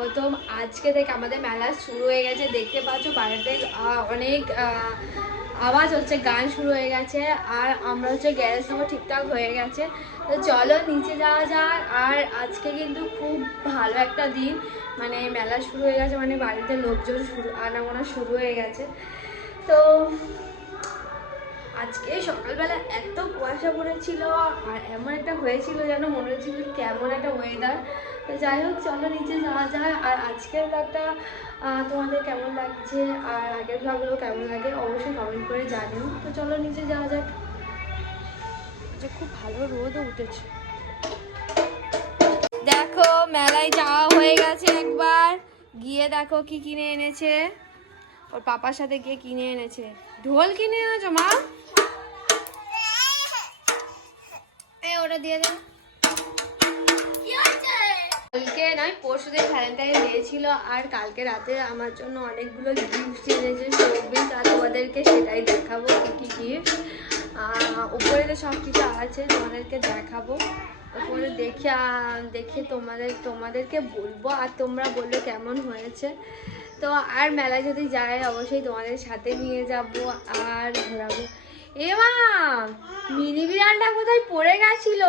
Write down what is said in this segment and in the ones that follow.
স্বাগতম। আজকে থেকে আমাদের মেলা শুরু হয়ে গেছে। দেখতে পাচ্ছ আহ, অনেক আওয়াজ হচ্ছে গান শুরু হয়ে গেছে আর আমরা হচ্ছে গ্যারেজ নেব ঠিকঠাক হয়ে গেছে। তো চলো নিচে যাওয়া যাক আর আজকে কিন্তু খুব ভালো একটা দিন। মানে মেলা শুরু হয়ে গেছে মানে বাড়িতে লোকজন শুরু আনাগোনা শুরু হয়ে গেছে। তো আজকে সকালবেলা এত কুয়াশা পড়েছিল আর এমন একটা হয়েছিল যেন মনে হচ্ছিল কেমন একটা ওয়েদার তো যাই হোক চলো নিচে যাওয়া যায় আর আজকের ব্লগটা তোমাদের কেমন লাগছে? আর আগের ব্লগগুলো কেমন লাগে অবশ্যই কমেন্ট করে জানিও। তো চলো নিচে যাওয়া যাক। যে খুব ভালো রোদও উঠেছে। দেখো মেলায় যাওয়া হয়ে গেছে একবার। গিয়ে দেখো কি কিনে এনেছে। ওর পাপার সাথে গিয়ে কিনে এনেছে। ঢোল কিনে এনেছো মা? ওটা দিয়ে দে। কালকে নয় পরশু দিন ভ্যালেন্টাইন ডে ছিল আর কালকে রাতে আমার জন্য অনেকগুলো গিফট এনেছে। সৌভিক আর তোমাদেরকে সেটাই দেখাবো কি কি গিফট উপরে তো সব কিছু আছে তোমাদেরকে দেখাবো। উপরে দেখে দেখে তোমাদের তোমাদেরকে বলব আর তোমরা বলবে কেমন হয়েছে। তো আর মেলায় যদি যাই অবশ্যই তোমাদের সাথে নিয়ে যাব আর ঘোরাবো। এ মা মিনি বিড়ালটা কোথায় পড়ে গেছিল?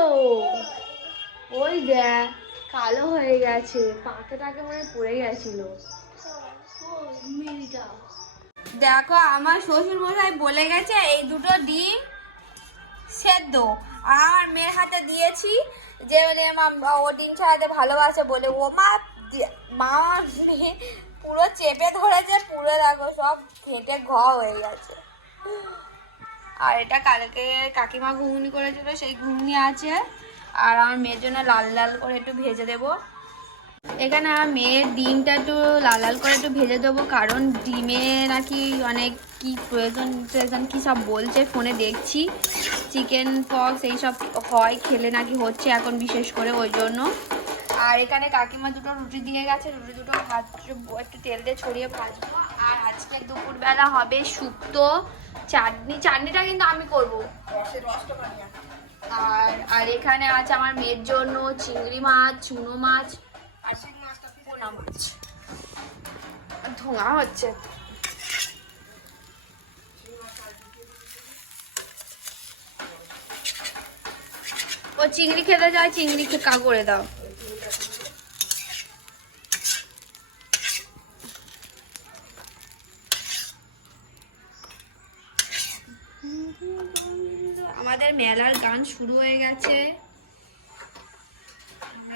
ওই দেখ কালো হয়ে গেছে পাকে টাকে মনে পড়ে গেছিল। দেখো আমার শ্বশুর মশাই বলে গেছে এই দুটো ডিম সেদ্ধ। আর আমার মেয়ের হাতে দিয়েছি যে মানে ও ডিম ছাড়াতে ভালোবাসে বলে। ও মা মা মেয়ে পুরো চেপে ধরেছে, পুরো দেখো, সব ঘেঁটে ঘ হয়ে গেছে। আর এটা কালকে কাকিমা ঘুগনি করেছিল, সেই ঘুগনি আছে। আর আমার মেয়ের জন্য লাল লাল করে একটু ভেজে দেবো। এখানে মেয়ের ডিমটা একটু লাল লাল করে একটু ভেজে দেবো, কারণ ডিমে নাকি অনেক কি প্রয়োজন প্রয়োজন কী সব বলছে, ফোনে দেখছি। চিকেন পক্স এইসব হয়, খেলে নাকি হচ্ছে এখন বিশেষ করে ওই জন্য। আর এখানে কাকিমা দুটো রুটি দিয়ে গেছে রুটি দুটো ভাত একটু তেল দিয়ে ছড়িয়ে ভাজবো। আর আজকে দুপুরবেলা হবে শুক্তো চাটনি। চাটনিটা কিন্তু আমি করব। আর আর এখানে আছে আমার মেয়ের জন্য চিংড়ি মাছ চুনো মাছ। আর পোনা মাছ আর ধোঁয়া হচ্ছে। ও চিংড়ি খেতে যায় চিংড়ি কা করে দাও। আমাদের মেলার গান শুরু হয়ে গেছে।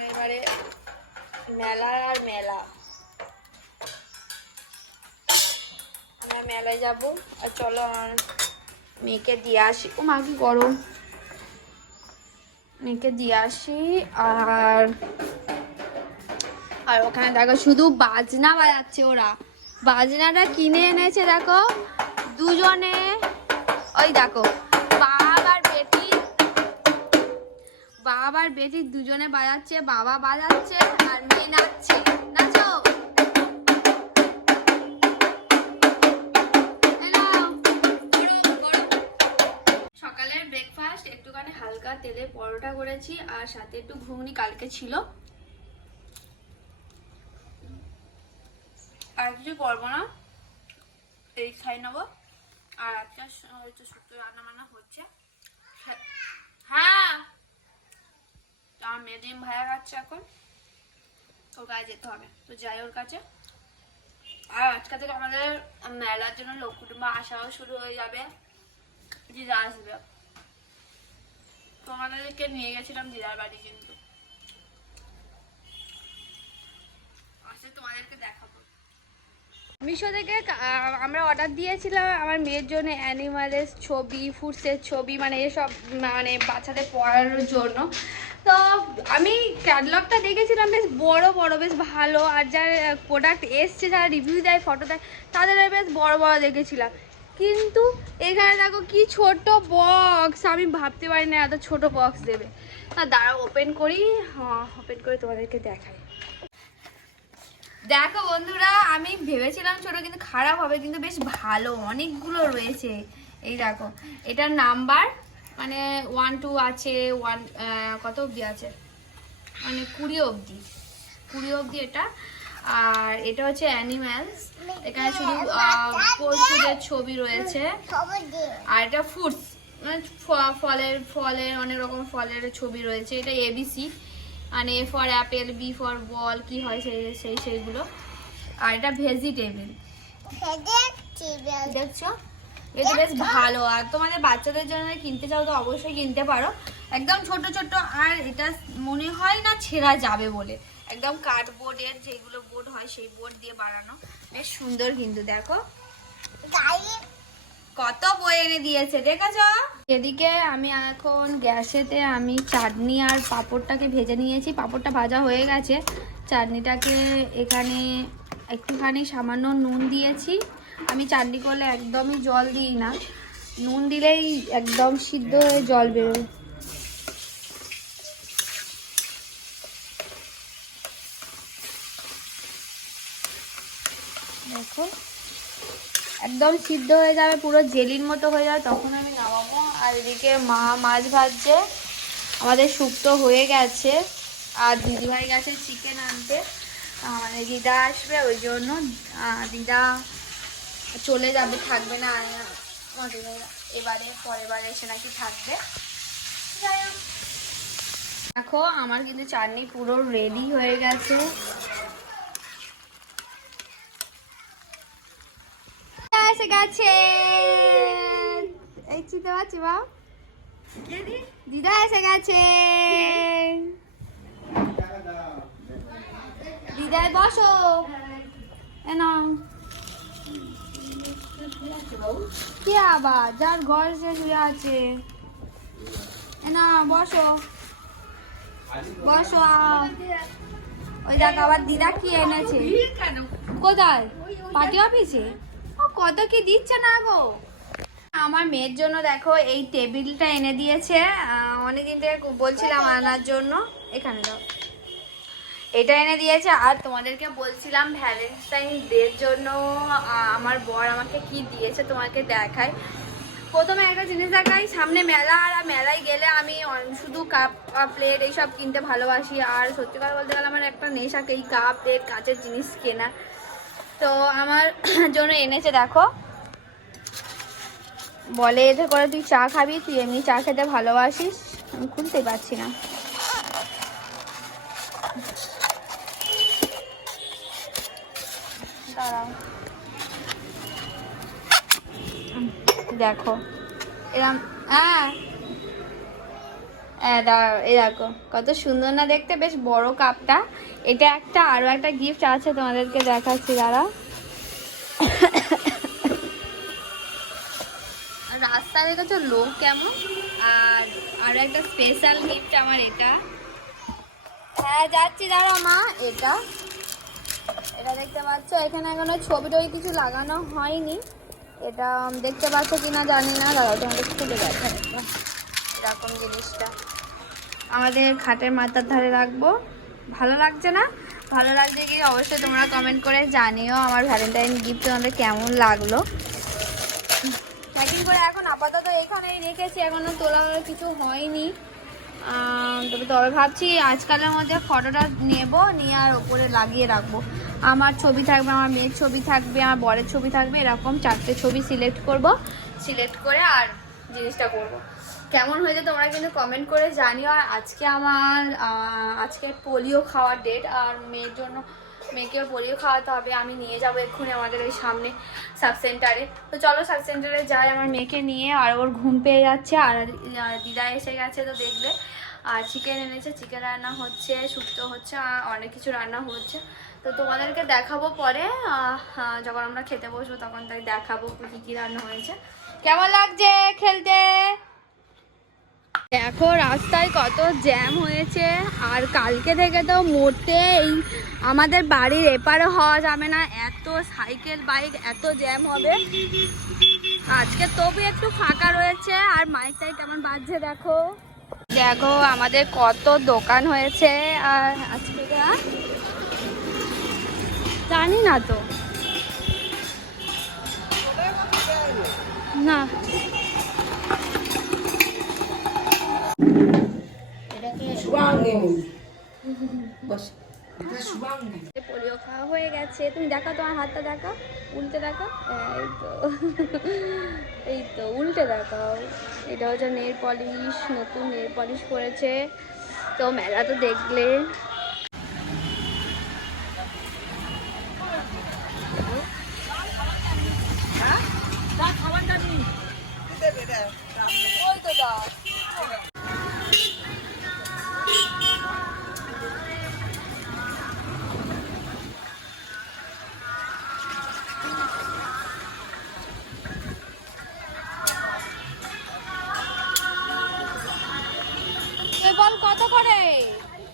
এবারে মেলা আর মেলা। আমরা মেলায় যাব। আর চলো আমার মেয়েকে দিয়ে আসি। ও মা, কি গরম। মেয়েকে দিয়ে আসি। আর আর ওখানে দেখো শুধু বাজনা বাজাচ্ছে ওরা। বাজনাটা কিনে এনেছে দেখো দুজনে। ওই দেখো। আর বেটি দুজনে বাজাচ্ছে, বাবা বাজাচ্ছে আর মেয়ে নাচছে। তেলে পরোটা করেছি আর সাথে একটু ঘুগনি কালকে ছিল। আর কিছু করব না। এই খাই নেব। আর আজকে রান্না বান্না হচ্ছে। হ্যাঁ। আমার ডিম ভাজা খাচ্ছে এখন। ওর কাছে যেতে হবে। তো যাই ওর কাছে। আর আজকে থেকে আমাদের মেলার জন্য লোক কুটুম্ব আসাও শুরু হয়ে যাবে। দিদা আসবে। তো আমাদেরকে নিয়ে গেছিলাম দিদার বাড়ি কিন্তু। আসলে তোমাদেরকে দেখাবো। মিশো থেকে আমরা অর্ডার দিয়েছিলাম আমার মেয়ের জন্য অ্যানিমালের ছবি ফুডসের ছবি মানে এসব মানে বাচ্চাদের পড়ানোর জন্য। তো আমি ক্যাটলগটা দেখেছিলাম, বেশ বড় বড়, বেশ ভালো। আর যার প্রোডাক্ট এসছে, যারা রিভিউ দেয় ফটো দেয় তাদের বেশ বড় বড় দেখেছিলাম। কিন্তু এখানে দেখো কি ছোট বক্স আমি ভাবতে পারি না এত ছোট বক্স দেবে। দাঁড়া ওপেন করি। হ্যাঁ ওপেন করে তোমাদেরকে দেখাই। দেখো বন্ধুরা, আমি ভেবেছিলাম ছোট, কিন্তু খারাপ হবে, কিন্তু বেশ ভালো, অনেকগুলো রয়েছে। এই দেখো, এটার নাম্বার মানে ওয়ান টু আছে ওয়ান কত অব্দি আছে? মানে কুড়ি অবধি। কুড়ি অবধি এটা। আর এটা হচ্ছে অ্যানিম্যালস এখানে শুধু পশুদের ছবি রয়েছে। আর এটা ফুডস মানে ফলের ফলের অনেক রকম ফলের ছবি রয়েছে। এটা এবিসি মানে A for apple B for ball কি হয় সেই সেই সেইগুলো। আর এটা ভেজিটেবল দেখছ? এটা বেশ ভালো। আর তোমাদের বাচ্চাদের জন্য কিনতে চাও, তো অবশ্যই কিনতে পারো। একদম ছোট ছোট, আর এটা মনে হয় না ছেঁড়া যাবে বলে। একদম কার্ডবোর্ডের যেগুলো বোর্ড হয়, সেই বোর্ড দিয়ে বানানো। বেশ সুন্দর কিন্তু, দেখো। কত বই এনে দিয়েছে, দেখেছ? এদিকে আমি এখন গ্যাসেতে আমি চাটনি আর পাঁপড়টাকে ভেজে নিয়েছি। পাঁপড়টা ভাজা হয়ে গেছে। চাটনিটাকে এখানে একটুখানি সামান্য নুন দিয়েছি। আমি চাটনি করলে একদমই জল দিই না। নুন দিলেই একদম সিদ্ধ হয়ে জল বেরোয়। দেখো, একদম সিদ্ধ হয়ে যাবে, পুরো জেলির মতো হয়ে যাবে, তখন আমি নামাবো। আর এদিকে মা মাছ ভাজছে। আমাদের শুক্তো হয়ে গেছে। আর দিদিভাই গেছে চিকেন আনতে। মানে দিদা আসবে, ওই জন্য দিদা চলে যাবে, থাকবে না এবারে, পরের বারে এসে নাকি থাকবে। দেখো, আমার কিন্তু চাটনি পুরো রেডি হয়ে গেছে। এসে গেছে। এই চিনতে পারছি বা দিদা এসে গেছে। দিদাই বসো। এ নাও। কে আবার? যার ঘর সে শুয়ে আছে। না, বসো। বসো ওই দেখ, আবার দিদা কি এনেছে? কোথায়? পার্টি অফিসে? কত কি দিচ্ছে না গো? আমার মেয়ের জন্য দেখো, এই টেবিলটা এনে দিয়েছে। অনেকদিন থেকে বলছিলাম আনার জন্য। এখানে দাও। এটা এনে দিয়েছে, আর তোমাদেরকে বলছিলাম ভ্যালেন্টাইন ডের জন্য আমার বর আমাকে কি দিয়েছে তোমাকে দেখাই। প্রথমে একটা জিনিস দেখাই, সামনে মেলা, আর মেলায় গেলে আমি শুধু কাপ প্লেট এইসব কিনতে ভালোবাসি, আর সত্যি কথা বলতে গেলে আমার একটা নেশা এই কাপ প্লেট কাঁচের জিনিস কেনা। তো আমার জন্য এনেছে, দেখো। বলে এতে করে তুই চা খাবি, তুই এমনি চা খেতে ভালোবাসিস, আমি খুলতেই পারছি না। দেখো। এরম হ্যাঁ। হ্যাঁ দেখো। কত সুন্দর না দেখতে, বেশ বড় কাপটা। এটা একটা আরও একটা গিফট আছে তোমাদেরকে দেখাচ্ছি দাঁড়া রাস্তা দেখেছ লোক কেমন? আর আরও একটা স্পেশাল গিফট আমার এটা। হ্যাঁ যাচ্ছি, দাঁড়াও মা, এটা। এটা দেখতে পাচ্ছ, এখানে এখনও ছবি টবি কিছু লাগানো হয়নি। এটা দেখতে পাচ্ছ কিনা জানি না দাঁড়াও তোমাদের খুলে দেখা এরকম জিনিসটা। আমাদের খাটের মাথার ধারে রাখব। ভালো লাগছে না? ভালো লাগছে কি? অবশ্যই তোমরা কমেন্ট করে জানিও আমার ভ্যালেন্টাইন গিফট তোমাদের কেমন লাগল। প্যাকিং করে এখন আপাতত এখানেই রেখেছি। এখনও তোলা কিছু হয়নি। তবে তবে ভাবছি আজকালের মধ্যে ফটোটা নেব, নিয়ে আর ওপরে লাগিয়ে রাখব। আমার ছবি থাকবে, আমার মেয়ের ছবি থাকবে, আমার বরের ছবি থাকবে, এরকম চারটে ছবি সিলেক্ট করব। সিলেক্ট করে আর জিনিসটা করব। কেমন হয়েছে তোমরা কিন্তু কমেন্ট করে জানিও। আর আজকে আমার আজকে পোলিও খাওয়ার ডেট আর মেয়ের জন্য মেয়েকে পোলিও খাওয়াতে হবে, আমি নিয়ে যাব এক্ষুনি আমাদের ওই সামনে সাব সেন্টারে তো চলো সাব সেন্টারে যাই, আমার মেয়েকে নিয়ে, আর ওর ঘুম পেয়ে যাচ্ছে, আর দিদা এসে গেছে তো দেখলে আর চিকেন এনেছে চিকেন রান্না হচ্ছে, শুক্তো হচ্ছে অনেক কিছু রান্না হচ্ছে। তো তোমাদেরকে দেখাবো পরে যখন আমরা খেতে বসবো তখন তাই দেখাবো কী কী রান্না হয়েছে। কেমন লাগছে খেলতে? দেখো, রাস্তায় কত জ্যাম হয়েছে, আর কালকে থেকে তো মোটে এই আমাদের বাড়ির এপারে হওয়া যাবে না। এত সাইকেল বাইক এত জ্যাম হবে। আজকে তবু একটু ফাঁকা রয়েছে, আর মাইকটাই কেমন বাজছে দেখো। দেখো, আমাদের কত দোকান হয়েছে, আর আজকে জানি না তো। না বস হয়ে গেছে তুমি তোমার হাতটা দেখাও উল্টে দেখো এই তো এই তো উল্টে দেখাও এটা হচ্ছে নেল পলিশ নতুন নেল পলিশ করেছে তো মেলা তো দেখলে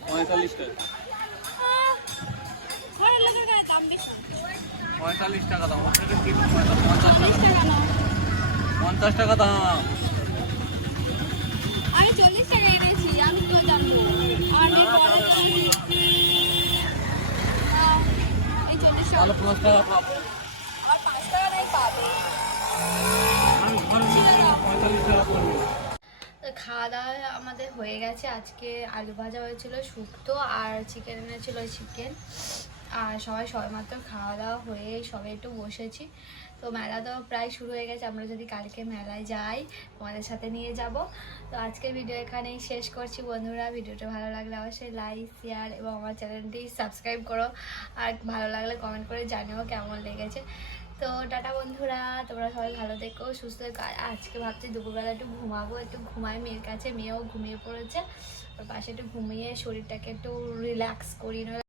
পঁয়তাল্লিশ টাকা। পঁয়তাল্লিশ টাকা দাম পঞ্চাশ টাকা দাম। আমি চল্লিশ টাকা এনেছি আমি তো জানব তাহলে পাঁচ টাকা পাবো আর পাঁচ টাকা নাই পাবে। পঁয়তাল্লিশ টাকা পড়বে। খাওয়া দাওয়া আমাদের হয়ে গেছে। আজকে আলু ভাজা হয়েছিল শুক্তো আর চিকেন এনেছিল চিকেন আর সবাই সবাই মাত্র খাওয়া দাওয়া হয়ে সবাই একটু বসেছি। তো মেলা তো প্রায় শুরু হয়ে গেছে। আমরা যদি কালকে মেলায় যাই, তোমাদের সাথে নিয়ে যাব। তো আজকে ভিডিও এখানেই শেষ করছি বন্ধুরা। ভিডিওটা ভালো লাগলে অবশ্যই লাইক শেয়ার এবং আমার চ্যানেলটি সাবস্ক্রাইব করো। আর ভালো লাগলে কমেন্ট করে জানিও কেমন লেগেছে। তো টাটা বন্ধুরা, তোমরা সবাই ভালো থেকো, সুস্থ আজকে ভাবছি দুপুরবেলা একটু ঘুমাবো, একটু ঘুমাই মেয়ের কাছে, মেয়েও ঘুমিয়ে পড়েছে। ওর পাশে একটু ঘুমিয়ে শরীরটাকে একটু রিল্যাক্স করি